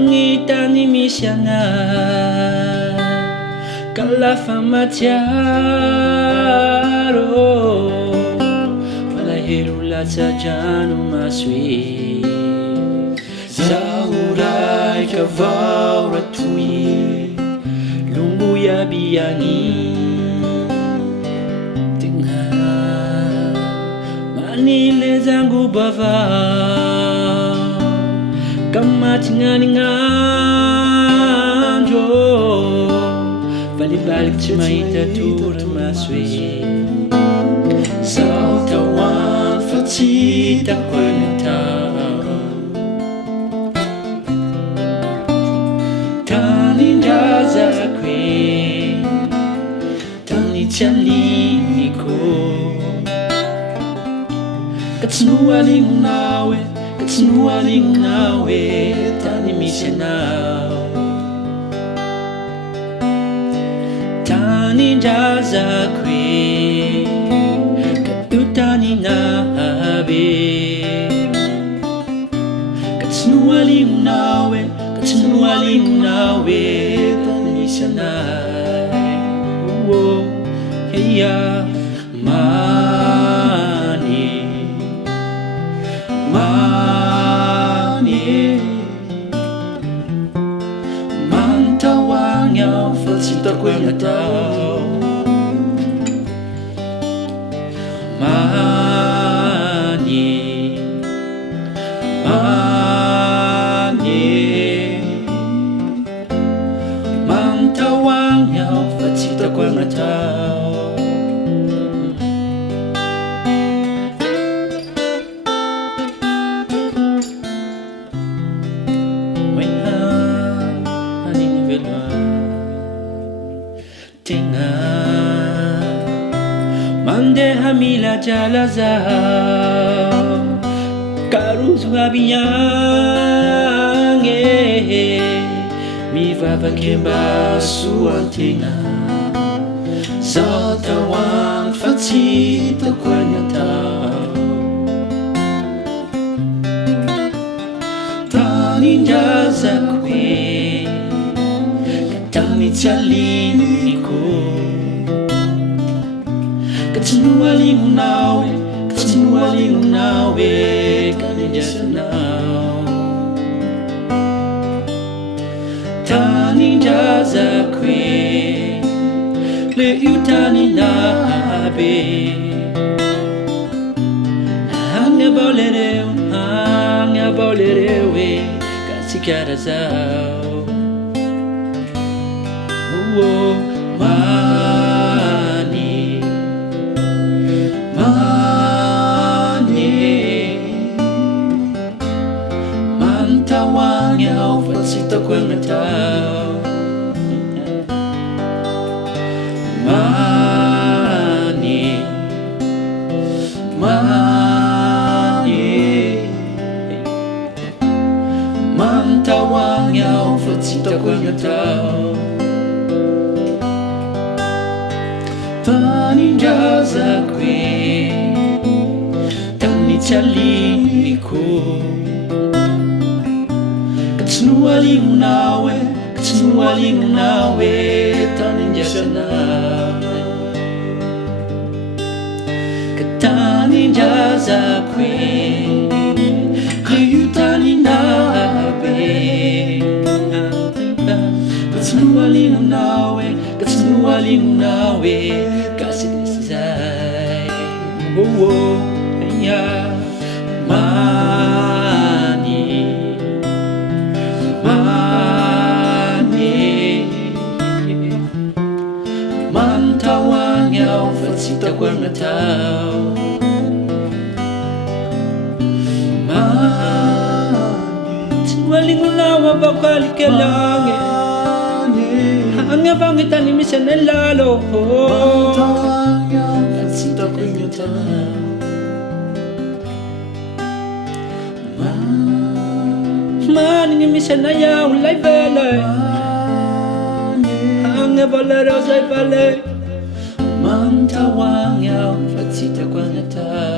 Mangita ni misiana Kalafa matiaro Malahiru latsa janu maswi Saurai kavau ratui Lumbu ya biyangi Tengah Manile zangu bava Kamatingani nganjo Balik cimaita tur maswi Sautawan fatita kweneta Tani jaza kwe Tani chaliko Katsnualing nawe Tani misenau Tani jaza kwe Katutani nabe Katsnualing nawe Tani misanay Heya Mani Mantawang yaw Falsita kwenye tao Mani Mantawang yaw Falsita kwenye tao Mande hamila jalaza Karus wabiyange Mi vava kemba suantina Sautawan fatita kwanyata Tani jaza kwe Katani chaliniko Katsnualing nawe Kanijasa now Tani jaza kwe Le utani nabe Hanga bolerewe Kasikara zao Mantawang yaw Falsita kwenye tao Mani Mantawang yaw Falsita kwenye tao Tani jaza kwe Tani chaliniko Katsnualing nawe Tani jasa nawe Katani jaza kwe Kayutani nabe Katsnualing nawe Kasi desizay Yeah Mantawang yaw Falsita kwenye tao Katsnualing nawe Bakali kelange Hanga bangita ni misanelalo Mantawang yaw Falsita kwenye tao Mani ni misanaya ulay vele Hanga bolero say vele Mantawang yaw Falsita kwenye tao